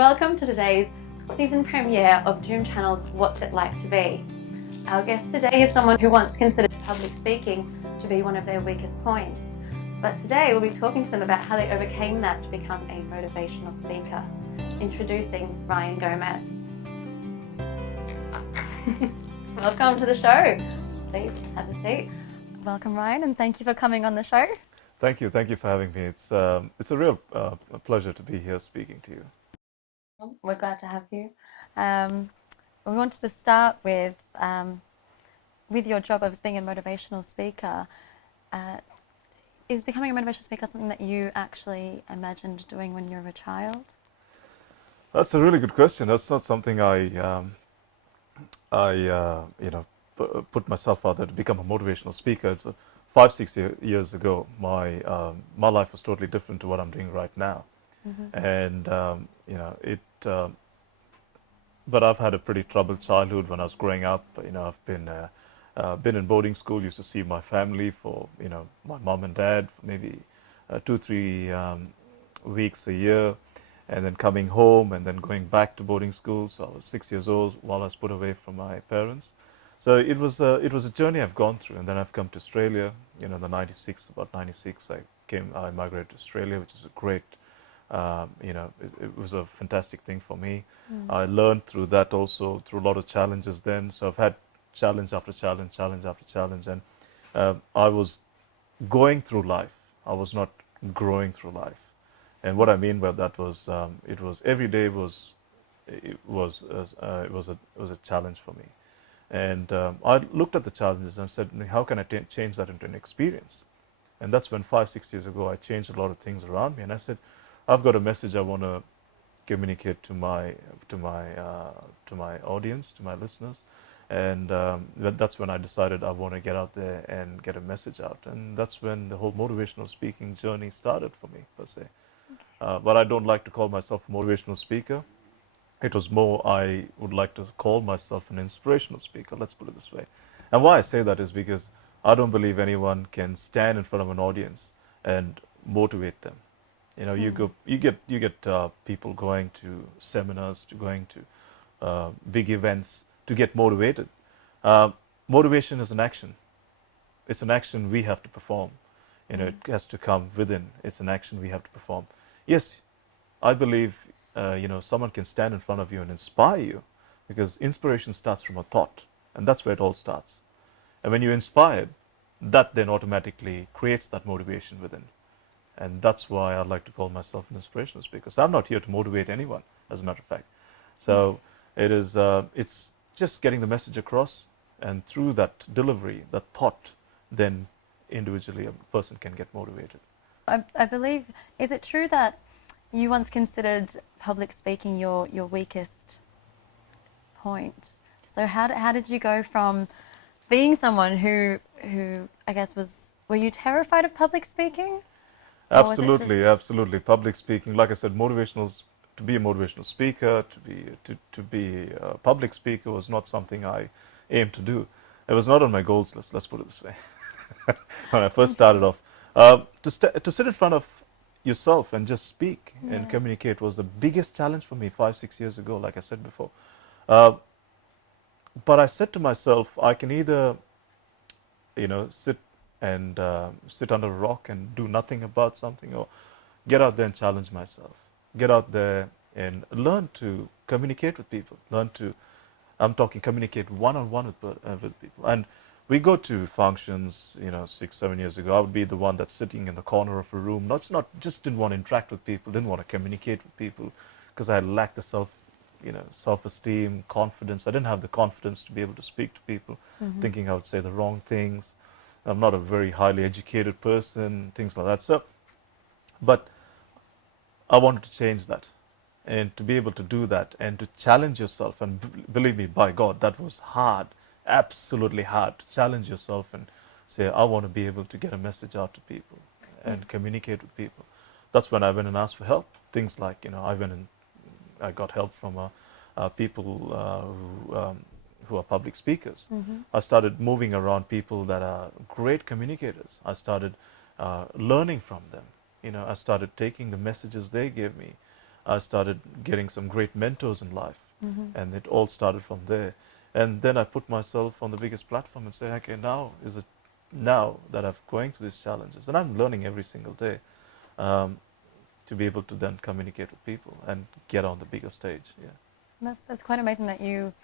Welcome to today's season premiere of Dhoom Channel's What's It Like to Be. Our guest today is someone who once considered public speaking to be one of their weakest points. But today we'll be talking to them about how they overcame that to become a motivational speaker. Introducing Ryan Gomez. Welcome to the show. Please have a seat. Welcome, Ryan, and thank you for coming on the show. Thank you for having me. It's a real pleasure to be here speaking to you. We're glad to have you. We wanted to start with your job as being a motivational speaker. Is becoming a motivational speaker something that you actually imagined doing when you were a child? That's a really good question. That's not something I put myself out there to become a motivational speaker. 5-6 years ago, my life was totally different to what I'm doing right now. Mm-hmm. And but I've had a pretty troubled childhood when I was growing up. I've been in boarding school. Used to see my family for my mom and dad for maybe 2-3 weeks a year, and then coming home and then going back to boarding school. So I was 6 years old while I was put away from my parents. So it was a journey I've gone through, and then I've come to Australia. About 96, I migrated to Australia, which is a great. It was a fantastic thing for me. I learned through that also, through a lot of challenges then. So I've had challenge after challenge after challenge. And I was going through life. I was not growing through life. And what I mean by that was, it was every day was a challenge for me. And I looked at the challenges and said, how can I change that into an experience? And that's when 5-6 years ago, I changed a lot of things around me. And I said, I've got a message I want to communicate to my audience, to my listeners, and that's when I decided I want to get out there and get a message out, and that's when the whole motivational speaking journey started for me, per se. But I don't like to call myself a motivational speaker. It was more I would like to call myself an inspirational speaker. Let's put it this way. And why I say that is because I don't believe anyone can stand in front of an audience and motivate them. You get people going to seminars, to going to big events to get motivated. Motivation is an action. It's an action we have to perform. It has to come within. It's an action we have to perform. Yes, I believe someone can stand in front of you and inspire you, because inspiration starts from a thought, and that's where it all starts. And when you're inspired, that then automatically creates that motivation within. And that's why I like to call myself an inspirational speaker. So I'm not here to motivate anyone, as a matter of fact. So it's just getting the message across, and through that delivery, that thought, then individually a person can get motivated. I believe, is it true that you once considered public speaking your weakest point? So how did you go from being someone who I guess were you terrified of public speaking? Absolutely. Public speaking, like I said, to be a motivational speaker, to be a public speaker was not something I aimed to do. It was not on my goals list. Let's put it this way. When I first started off, to sit in front of yourself and just speak and communicate was the biggest challenge for me 5-6 years ago. Like I said before, but I said to myself, I can either, sit under a rock and do nothing about something, or get out there and challenge myself. Get out there and learn to communicate with people. Communicate one-on-one with people. And we go to functions, 6-7 years ago, I would be the one that's sitting in the corner of a room. Just didn't want to interact with people, didn't want to communicate with people, because I lacked the self-esteem, confidence. I didn't have the confidence to be able to speak to people, thinking I would say the wrong things. I'm not a very highly educated person, things like that. So, but I wanted to change that, and to be able to do that and to challenge yourself. And believe me, by God, that was hard, absolutely hard, to challenge yourself and say, I want to be able to get a message out to people and communicate with people. That's when I went and asked for help. Things like, I got help from people who are public speakers. I started moving around people that are great communicators. I started learning from them. I started taking the messages they gave me. I started getting some great mentors in life, Mm-hmm. and it all started from there. And then I put myself on the biggest platform and say, okay, now that I'm going through these challenges, and I'm learning every single day, um, to be able to then communicate with people and get on the bigger stage. Yeah. That's quite amazing that you,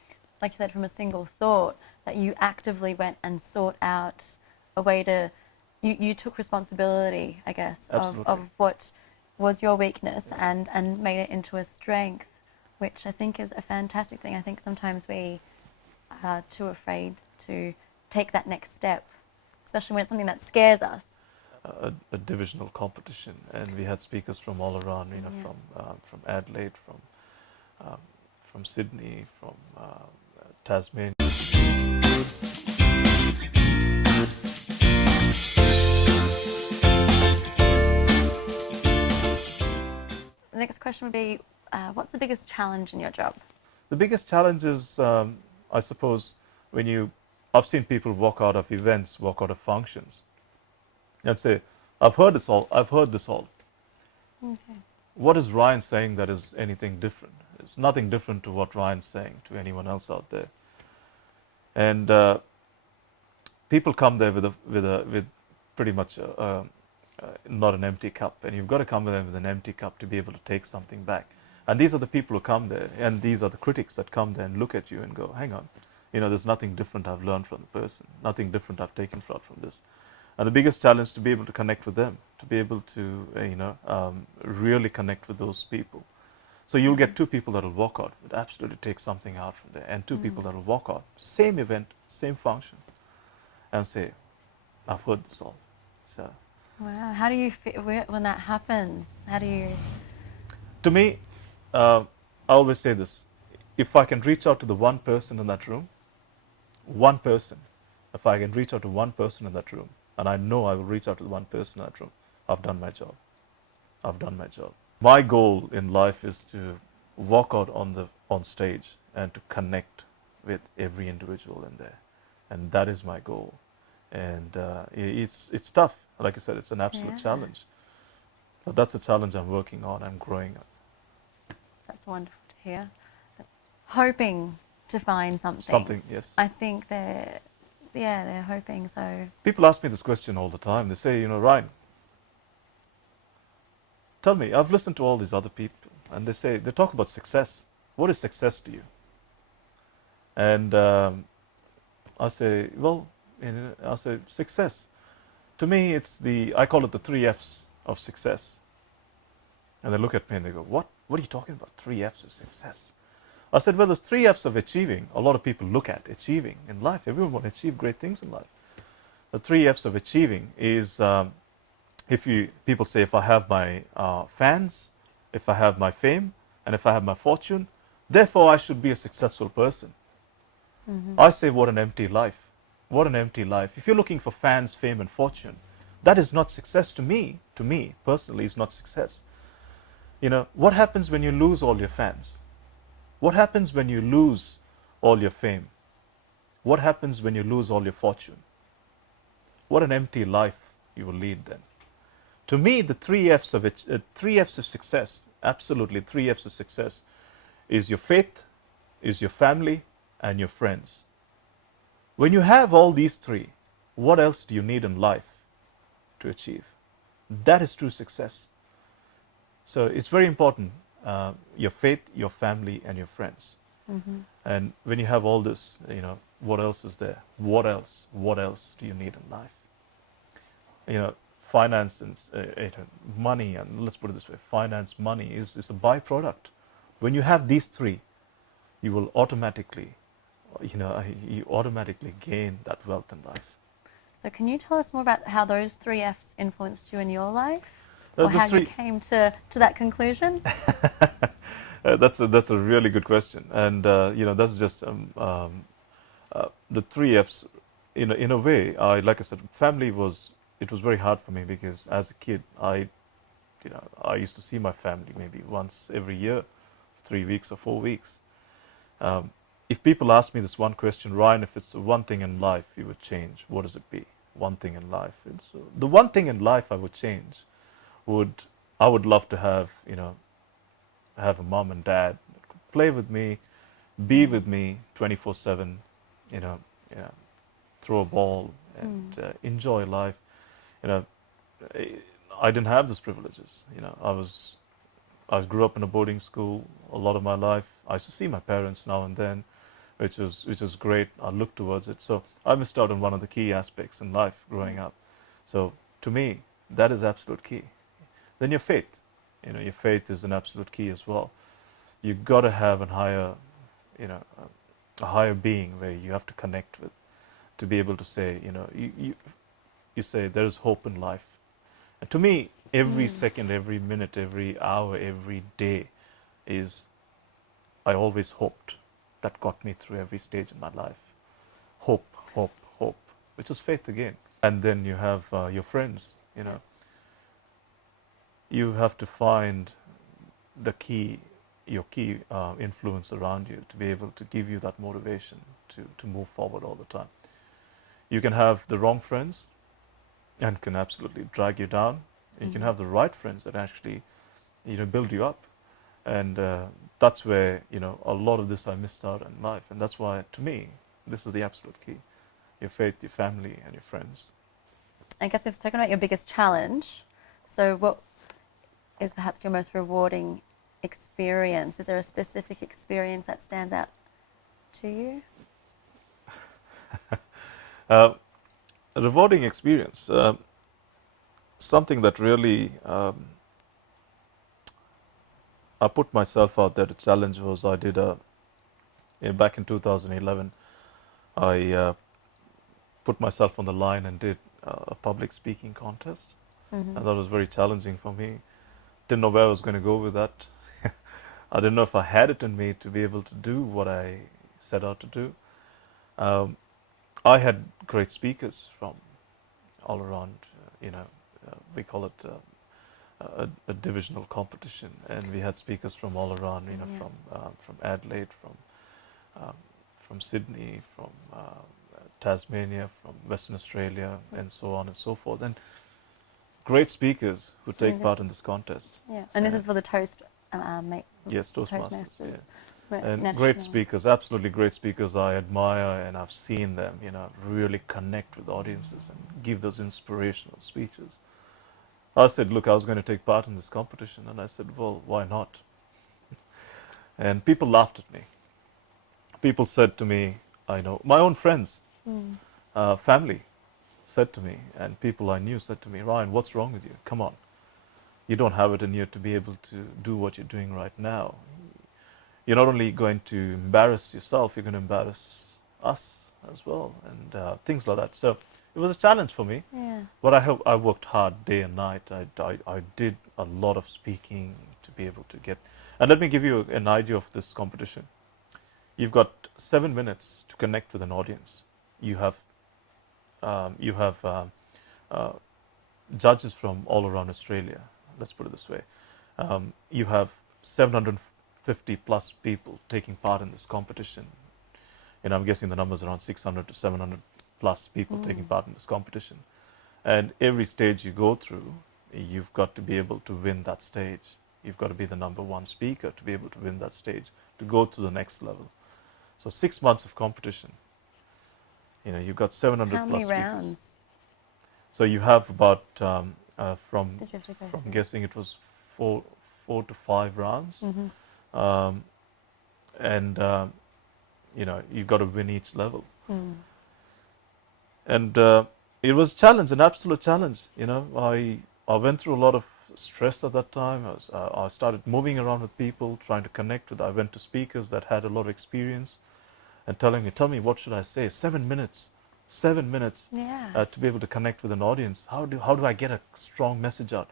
like you said, from a single thought, that you actively went and sought out a way to, you took responsibility, I guess, Absolutely. of what was your weakness and made it into a strength, which I think is a fantastic thing. I think sometimes we are too afraid to take that next step, especially when it's something that scares us. A divisional competition, and we had speakers from all around, Yeah. from Adelaide, from Sydney, from Tasmania. The next question would be, what's the biggest challenge in your job? The biggest challenge is, I suppose, I've seen people walk out of events, walk out of functions, and say, I've heard this all. Okay. What is Ryan saying that is anything different? It's nothing different to what Ryan's saying to anyone else out there. And people come there with pretty much not an empty cup, and you've got to come there with an empty cup to be able to take something back. And these are the people who come there, and these are the critics that come there and look at you and go, hang on, there's nothing different I've learned from the person, nothing different I've taken from this. And the biggest challenge to be able to connect with them, to be able to really connect with those people. So you'll get two people that will walk out, but absolutely take something out from there, and two people that will walk out, same event, same function, and say, I've heard this all. So, Wow. How do you feel when that happens? How do you? to me, I always say this: if I can reach out to the one person in that room, if I can reach out to one person in that room, and I know I will reach out to the one person in that room, I've done my job. I've done my job. My goal in life is to walk out on stage and to connect with every individual in there, and that is my goal. And it's tough. Like I said, it's an absolute challenge. But that's a challenge I'm working on. I'm growing up. That's wonderful to hear. Hoping to find something. Something, yes. I think they're hoping so. People ask me this question all the time. They say, Ryan, tell me, I've listened to all these other people, and they talk about success. What is success to you? And I say, success. To me, I call it the 3 F's of success. And they look at me and they go, what? What are you talking about? 3 F's of success? I said, well, there's 3 F's of achieving. A lot of people look at achieving in life. Everyone wants to achieve great things in life. The 3 F's of achieving is, people say, if I have my fans, if I have my fame, and if I have my fortune, therefore I should be a successful person. Mm-hmm. I say, what an empty life. What an empty life. If you're looking for fans, fame, and fortune, that is not success to me. To me, personally, is not success. What happens when you lose all your fans? What happens when you lose all your fame? What happens when you lose all your fortune? What an empty life you will lead then. To me, the 3 F's of success, absolutely 3 F's of success, is your faith, is your family, and your friends. When you have all these 3, what else do you need in life to achieve? That is true success. So it's very important, your faith, your family, and your friends. Mm-hmm. And when you have all this, what else is there? What else do you need in life? Finance and money, and let's put it this way, finance, money is a byproduct. When you have these 3, you will automatically gain that wealth in life. So can you tell us more about how those 3 F's influenced you in your life? Or how you came to that conclusion? That's a really good question. And, that's just the 3 F's. In a way, like I said, family was very hard for me because as a kid, I used to see my family maybe once every year, 3 weeks or 4 weeks. If people ask me this one question, Ryan, if it's one thing in life you would change, what does it be? One thing in life. The one thing in life I would change I would love to have, have a mom and dad that could play with me, be with me 24/7, you know, you know, throw a ball and enjoy life. You know, I didn't have those privileges. You know, I grew up in a boarding school a lot of my life. I used to see my parents now and then, which was great. I looked towards it. So I missed out on one of the key aspects in life growing up. So to me, that is absolute key. Then your faith. You know, your faith is an absolute key as well. You've got to have a higher, you know, a higher being where you have to connect with to be able to say, you know, you say there is hope in life. And to me, every second, every minute, every hour, every day is, I always hoped. That got me through every stage in my life. Hope, hope, hope, which is faith again. And then you have your friends, you know. You have to find the key, your key influence around you to be able to give you that motivation to move forward all the time. You can have the wrong friends and can absolutely drag you down. You can have the right friends that actually, you know, build you up. And that's where, you know, a lot of this I missed out in life. And that's why, to me, this is the absolute key. Your faith, your family, and your friends. I guess we've spoken about your biggest challenge. So what is perhaps your most rewarding experience? Is there a specific experience that stands out to you? A rewarding experience. Something that really I put myself out there to challenge was I did back in 2011, I put myself on the line and did a public speaking contest. And that was very challenging for me. Didn't know where I was going to go with that. I didn't know if I had it in me to be able to do what I set out to do. I had great speakers from all around, you know, we call it a divisional competition, and we had speakers from all around, you know, from Adelaide, from Sydney, from Tasmania, from Western Australia, and so on and so forth. And great speakers who take part in this contest. Yeah, and this is for the Yes, Toastmasters. Yeah. Right, And national. great speakers, absolutely great speakers I admire, and I've seen them, you know, really connect with audiences and give those inspirational speeches. I said, look, I was going to take part in this competition, and I said, well, why not? And people laughed at me. People said to me, I know, my own friends, family said to me, and people I knew said to me, Ryan, what's wrong with you? Come on. You don't have it in you to be able to do what you're doing right now. You're not only going to embarrass yourself, you're going to embarrass us as well, and things like that. So it was a challenge for me. Yeah. But I worked hard day and night. I did a lot of speaking to be able to get. And let me give you an idea of this competition. You've got 7 minutes to connect with an audience. You have judges from all around Australia. Let's put it this way. You have 750 plus people taking part in this competition. And I'm guessing the number's around 600 to 700 plus people taking part in this competition. And every stage you go through, you've got to be able to win that stage. You've got to be the number one speaker to be able to win that stage, to go to the next level. So 6 months of competition. You know, you've got 700 How plus many speakers. rounds? So you have about from Did you have to go from through? guessing it was four to five rounds, and you know, you've got to win each level. And it was a challenge, an absolute challenge. You know, I went through a lot of stress at that time. I started moving around with people, trying to connect with. I went to speakers that had a lot of experience, and telling me, tell me, what should I say? 7 minutes, 7 minutes Yeah. to be able to connect with an audience. How do I get a strong message out?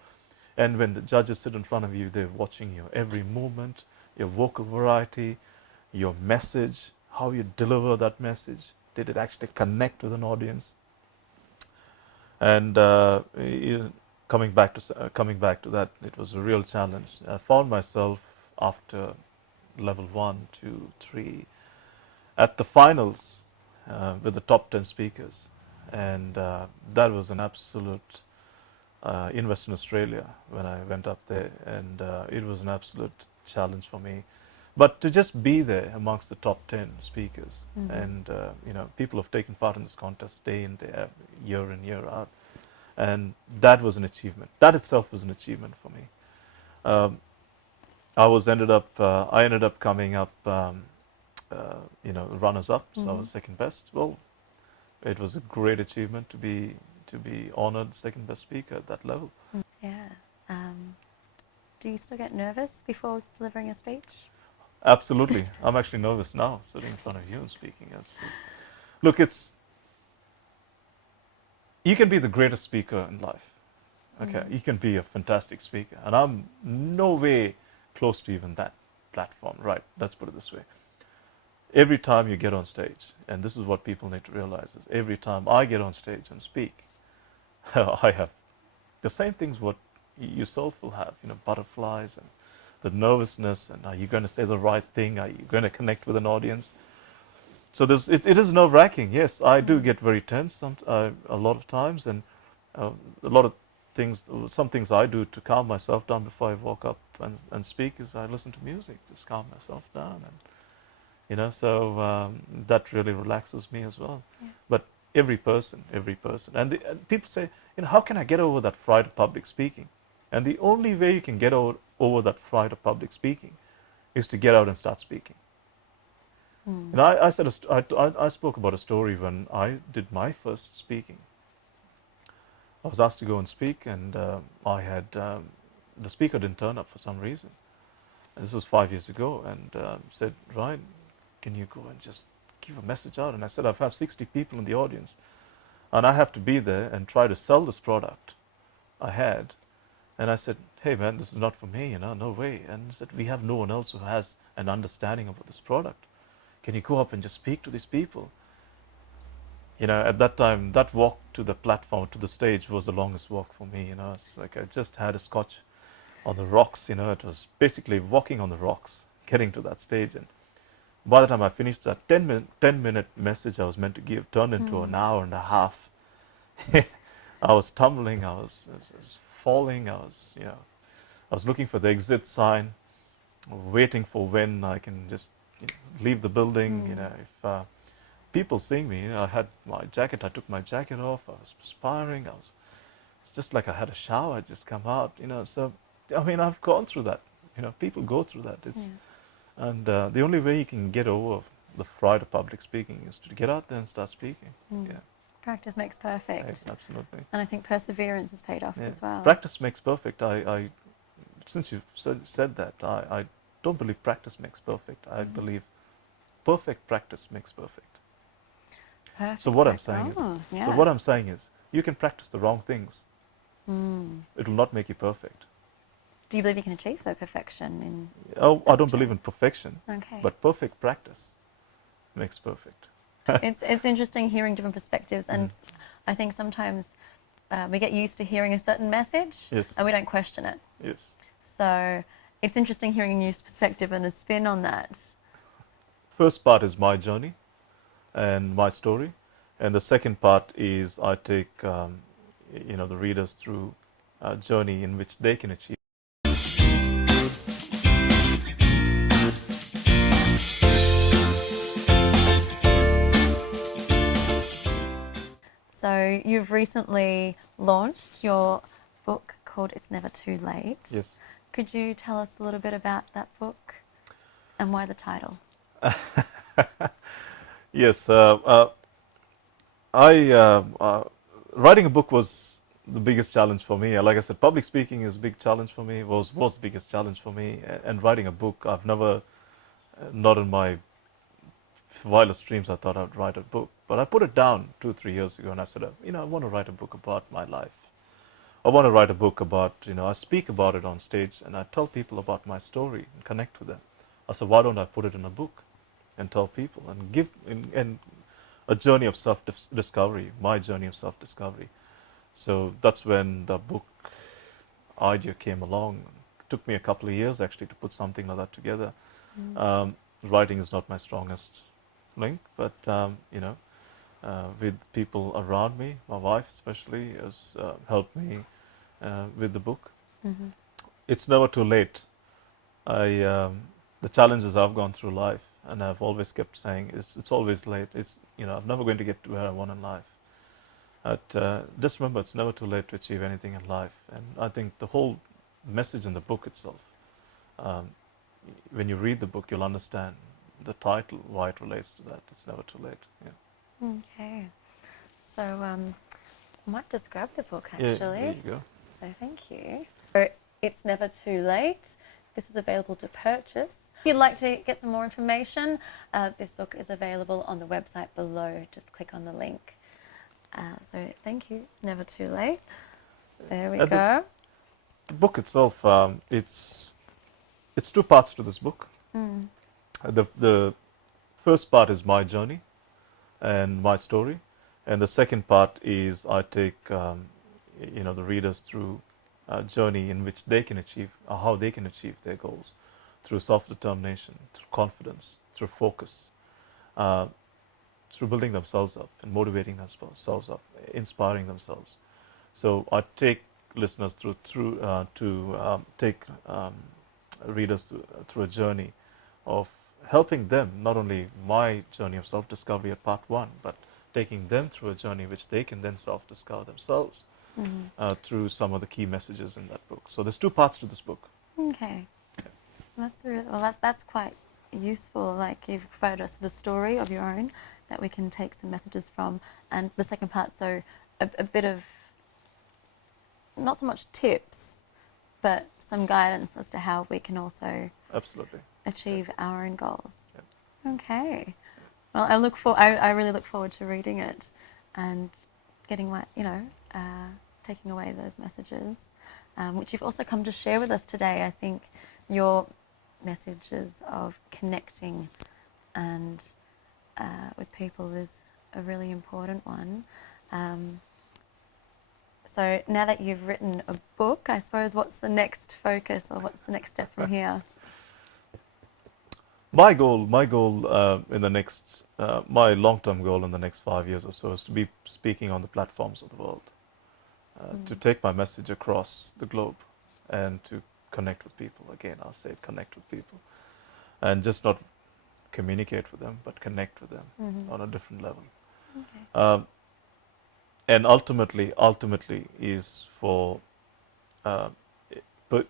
And when the judges sit in front of you, they're watching your every movement, your vocal variety, your message, how you deliver that message. Did it actually connect with an audience? And coming back to that, it was a real challenge. I found myself after level 1, 2, 3 at the finals with the top 10 speakers, and that was an absolute in Western Australia when I went up there, and it was an absolute challenge for me. But to just be there amongst the top 10 speakers, and people have taken part in this contest day in, day out, year in, year out, and that was an achievement. That itself was an achievement for me. I ended up coming up, runners up. So I was second best. Well, it was a great achievement to be honored second best speaker at that level. Yeah. Do you still get nervous before delivering a speech? Absolutely. I'm actually nervous now, sitting in front of you and speaking. Look, you can be the greatest speaker in life. Okay, you can be a fantastic speaker, and I'm no way close to even that platform. Right? Let's put it this way. Every time you get on stage, and this is what people need to realize, is every time I get on stage and speak, I have the same things what yourself will have. Butterflies and the nervousness, and are you going to say the right thing? Are you going to connect with an audience? So it is nerve-wracking. Yes, I do get very tense a lot of times, and a lot of things. Some things I do to calm myself down before I walk up and speak is I listen to music, just calm myself down, and so that really relaxes me as well. Yeah. But every person, and people say, how can I get over that fright of public speaking? And the only way you can get over that fright of public speaking is to get out and start speaking. And I spoke about a story when I did my first speaking. I was asked to go and speak, and I had the speaker didn't turn up for some reason. And this was 5 years ago, and said, Ryan, can you go and just give a message out? And I said, I've had 60 people in the audience, and I have to be there and try to sell this product I had. And I said, hey man, this is not for me, no way. And he said, we have no one else who has an understanding of this product. Can you go up and just speak to these people? At that time, that walk to the platform, to the stage, was the longest walk for me. It's like I just had a scotch on the rocks. It was basically walking on the rocks, getting to that stage. And by the time I finished that 10-minute message I was meant to give, turned into an hour and a half. I was tumbling, I was falling, I was looking for the exit sign, waiting for when I can just leave the building. If people seeing me, I had my jacket, I took my jacket off, I was perspiring, it's just like I had a shower, I'd just come out, so, I've gone through that, people go through that. And the only way you can get over the fright of public speaking is to get out there and start speaking. Yeah. Practice makes perfect. Yes, absolutely. And I think perseverance has paid off as well. Practice makes perfect. I since you've said that, I don't believe practice makes perfect. I believe perfect practice makes perfect. Perfect. So what I'm saying is, you can practice the wrong things. It will not make you perfect. Do you believe you can achieve though perfection I don't believe in perfection. Okay. But perfect practice makes perfect. It's interesting hearing different perspectives, and I think sometimes we get used to hearing a certain message, and we don't question it. Yes. So it's interesting hearing a new perspective and a spin on that. First part is my journey and my story, and the second part is I take the readers through a journey in which they can achieve. So you've recently launched your book called It's Never Too Late. Yes. Could you tell us a little bit about that book and why the title? Yes. Writing a book was the biggest challenge for me. Like I said, public speaking is a big challenge for me, was the biggest challenge for me. And writing a book, I've never, not in my wildest dreams, I thought I'd write a book. But I put it down 2-3 years ago, and I said, I want to write a book about my life. I want to write a book about, I speak about it on stage, and I tell people about my story and connect with them. I said, why don't I put it in a book and tell people and give and a journey of self-discovery, my journey of self-discovery. So that's when the book idea came along. It took me a couple of years actually to put something like that together. Writing is not my strongest link, but with people around me, my wife especially has helped me with the book. It's never too late The challenges I've gone through life, and I've always kept saying, it's always late. I'm never going to get to where I want in life. But just remember, it's never too late to achieve anything in life. And I think the whole message in the book itself, um, when you read the book, you'll understand the title, why it relates to that. It's never too late. Yeah. Okay. So I might just grab the book Yeah, actually. there you go. So thank you. So it's never too late. This is available to purchase. If you'd like to get some more information, this book is available on the website below. Just click on the link. So thank you. It's never too late. There we go. The book itself, it's two parts to this book. Mm. The first part is my journey and my story, and the second part is I take the readers through a journey in which they can achieve, how they can achieve their goals through self-determination, through confidence, through focus, through building themselves up and motivating themselves up, inspiring themselves. So I take listeners take readers through a journey of helping them, not only my journey of self-discovery at part one, but taking them through a journey which they can then self-discover themselves through some of the key messages in that book. So there's two parts to this book. Okay. That's quite useful. Like you've provided us with a story of your own that we can take some messages from, and the second part, so a bit of not so much tips, but some guidance as to how we can also Absolutely achieve our own goals. Yep. Okay. Well, I really look forward to reading it and getting taking away those messages, which you've also come to share with us today. I think your messages of connecting and with people is a really important one. So now that you've written a book, I suppose, what's the next focus or what's the next step from here? My long-term goal in the next 5 years or so is to be speaking on the platforms of the world, to take my message across the globe and to connect with people. Again, I'll say connect with people, and just not communicate with them, but connect with them on a different level. Okay. And ultimately is for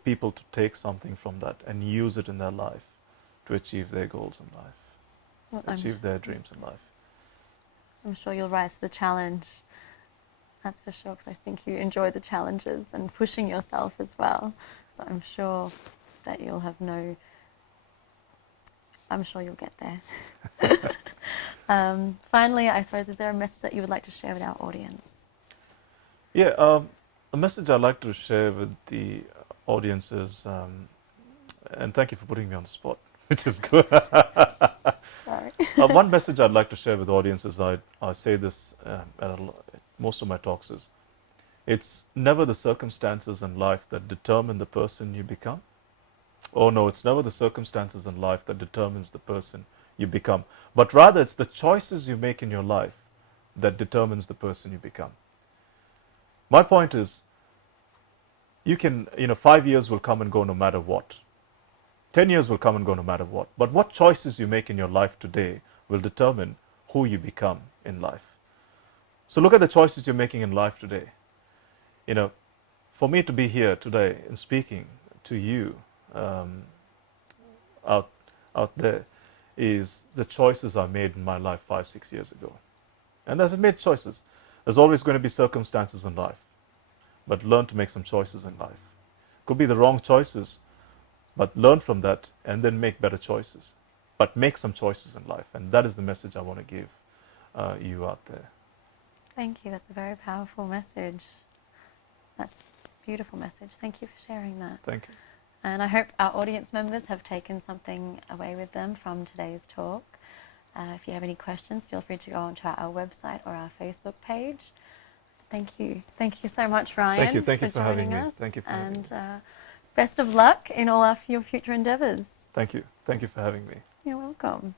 people to take something from that and use it in their life to achieve their goals in life, achieve their dreams in life. I'm sure you'll rise to the challenge. That's for sure, because I think you enjoy the challenges and pushing yourself as well. So I'm sure that you'll get there. Finally, I suppose, is there a message that you would like to share with our audience? Yeah, a message I'd like to share with the audience is, and thank you for putting me on the spot, which is good. Sorry. One message I'd like to share with the audience is, I say this at most of my talks, is it's never the circumstances in life that determine the person you become. Oh no, it's never the circumstances in life that determines the person you become, but rather it's the choices you make in your life that determines the person you become. My point is, 5 years will come and go no matter what. 10 years will come and go no matter what. But what choices you make in your life today will determine who you become in life. So look at the choices you're making in life today. For me to be here today and speaking to you out there is the choices I made in my life 5-6 years ago. And I've made choices. There's always going to be circumstances in life, but learn to make some choices in life. Could be the wrong choices, but learn from that and then make better choices. But make some choices in life, and that is the message I want to give you out there. Thank you. That's a very powerful message. That's a beautiful message. Thank you for sharing that. Thank you. And I hope our audience members have taken something away with them from today's talk. If you have any questions, feel free to go onto our website or our Facebook page. Thank you. Thank you so much, Ryan. Thank you for having me. Us. Thank you for having me. And best of luck in all your future endeavours. Thank you. Thank you for having me. You're welcome.